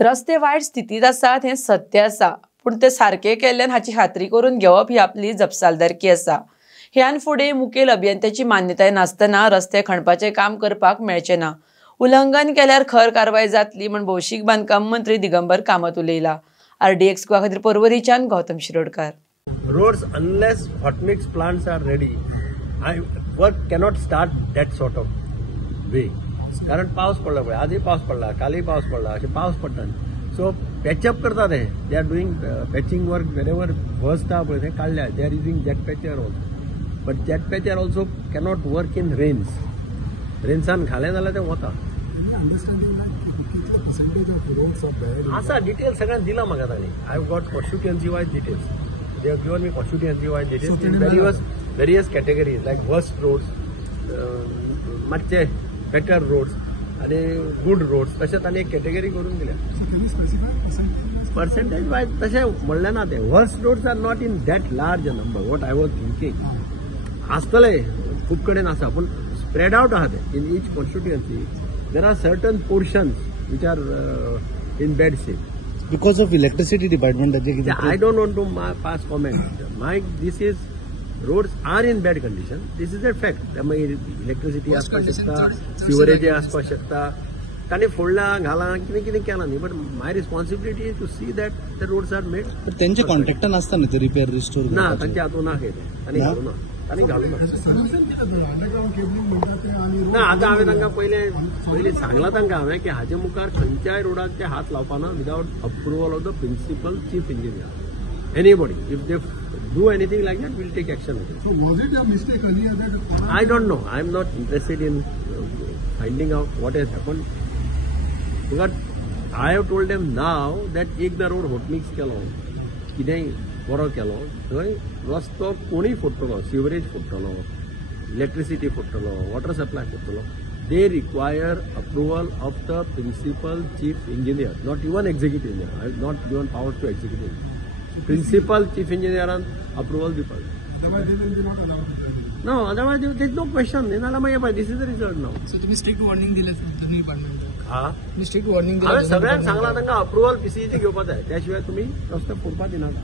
रस्ते वायट स्थितीत आसात हे सत्य आसा, पण ते सारखे केल्ल्यान हाची खात्री करून घेवप ही आपली जपसालदारकी आसा। ह्यान फुडें मुखेल अभियंत्याची मान्यताय नासतना रस्ते खणपाचे काम करपाक मेळचे ना। उल्लंघन केल्यार खर कारवाय जातली म्हण भौशीक बांदकाम मंत्री दिगंबर कामत उलयला। RDX गोवा खातीर पर्वरीच्यान Gautam Shirodkar. Roads unless hot mix plants are ready, work cannot start that sort of way. कारण पावस पडला पळय, आजही पावस पडला, कालही पावस पडला, असे पावस पडटा। सो पॅचअप करतात हे, they are doing patching work वेरेवर वस्ता पळय ते काढल्या, they are using jet patcher also, but jet patcher also cannot work in rains. रेन्सान घालें जाल्यार ते वता। आसा डिटेल सगळ्यांक दिला म्हाका तांणी। I have got constituency wise details, they have given me constituency wise details in various categories like worst roads, मातशे बेटर रोड्स आणि गुड रोड्स, तशें तांणी एक कॅटेगरी करून दिल्या। पर्सेंटेज वायज तशें म्हणलें ना ते। Worst roads are not in that large number what I was thinking. आसतले खूब कडेन आसा, पूण स्प्रेड आउट आहा ते in each constituency. There are certain portions which are in bad shape because of electricity department. I don't want to pass comment. This is roads are in bad condition. This is a fact. त्यामुळे electricity आसपाक शकता, sewerage आसपाक शकता, ताणें फोडला घाला कितें कितें केलां न्ही, but my responsibility is to see that the roads are made. तेंचे कॉन्ट्रॅक्टर नासता न्ही ते रिपेअर रिस्टोर ना, तांचे हातूंत ना तांणी घालूं ना, तांणी घालूं ना। ना आतां हांवें तांकां पयलीं सांगलां तांकां हांवें की हाचे मुखार खंयच्याय रोडाक ते हात लावपाना without approval of the principal chief engineer. Anybody if they do anything like that, we'll take action. So was it a mistake earlier that I don't know. I'm not interested in finding out what has happened. Because I have told them now that एकदा road hot mix केलो, कितेंय बरो केलो, थंय रस्तो कोणीय फोडटलो, sewerage फोडटलो, इलेक्ट्रिसिटी फोडटलो, वॉटर सप्लाय फोडटलो, they require approval of the principal chief engineer, not even executive engineer. I have not given powers to executive engineer. Principal chief engineer and approval people. otherwise they will be not allowed to tell you? No, otherwise there is no question. This is the result now. So तुम्ही strict warning दिले sir department? हा, तुम्ही strict warning दिले? हांवें सगळ्यांक सांगलां तांकां approval PCEची घेवपाक जाय, त्याशिवाय तुम्ही रस्ते फोडपाक दिनाका।